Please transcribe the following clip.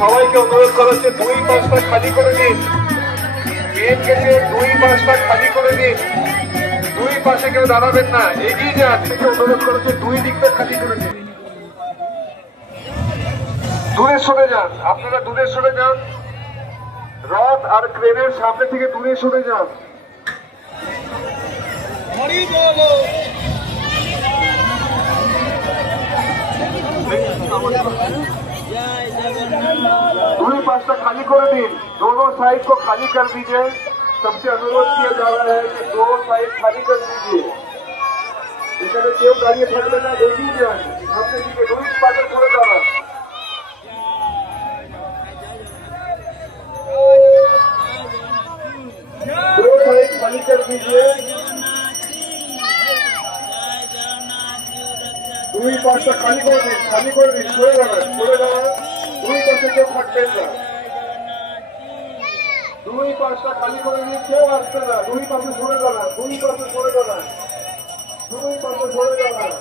সবাইকে অনুরোধ করা হচ্ছে 2 পাশটা খালি করে দিন। মেন গেটে 2 পাশটা খালি করে দিন। 2 পাশে কেউ দাঁড়াবেন না, এগিয়ে যান। অনুরোধ করা হচ্ছে 2 দিকটা খালি করে দিন। দূরে সরে যান, আপনারা দূরে সরে যান। রথ আর ক্রেনের সামনে থেকে দূরে সরে যান। दूरी पास्ता खाली कर दिन। दोनों साइड को खाली कर दीजिए। सबसे अनुरोध किया जा रहा है कि दोनों साइड खाली कर दीजिए। এখানে কেউ দাঁড়িয়ে থাকবে না, এগিয়ে যান। সামনে দিকে দুই পাশে সরে দাঁড়ান। दो साइड खाली कर दीजिए। দুই পাশটা খালি করে দিন, খালি করে দিন। সরে যাবেন, সরে যাবেন। দুই পাশে কেউ থাকবেন না। দুই পাশটা খালি করে দিন, কেউ আসবে না। দুই পাশে সরে যাবেন, দুই পাশে সরে যাবেন, দুই পাশে সরে যাবেন।